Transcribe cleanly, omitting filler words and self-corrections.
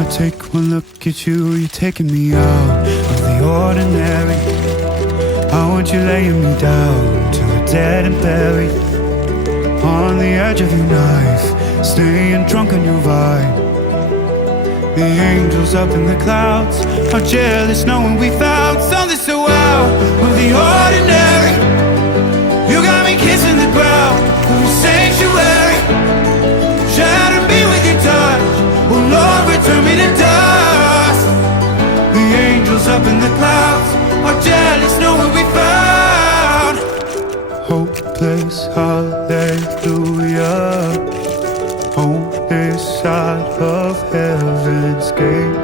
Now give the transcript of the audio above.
I take one look at you, you're taking me out of the ordinary. I want you laying me down to a dead and buried on the edge of your knife, staying drunk on your vine. The angels up in the clouds are jealous knowing we found something so out of the ordinary. You got me kissing the ground, the sanctuary. Shatter me with your touch, oh Lord, return me to dust. The angels up in the clouds are jealous knowing we found hopeless, hallelujah. On this side of heaven's gate,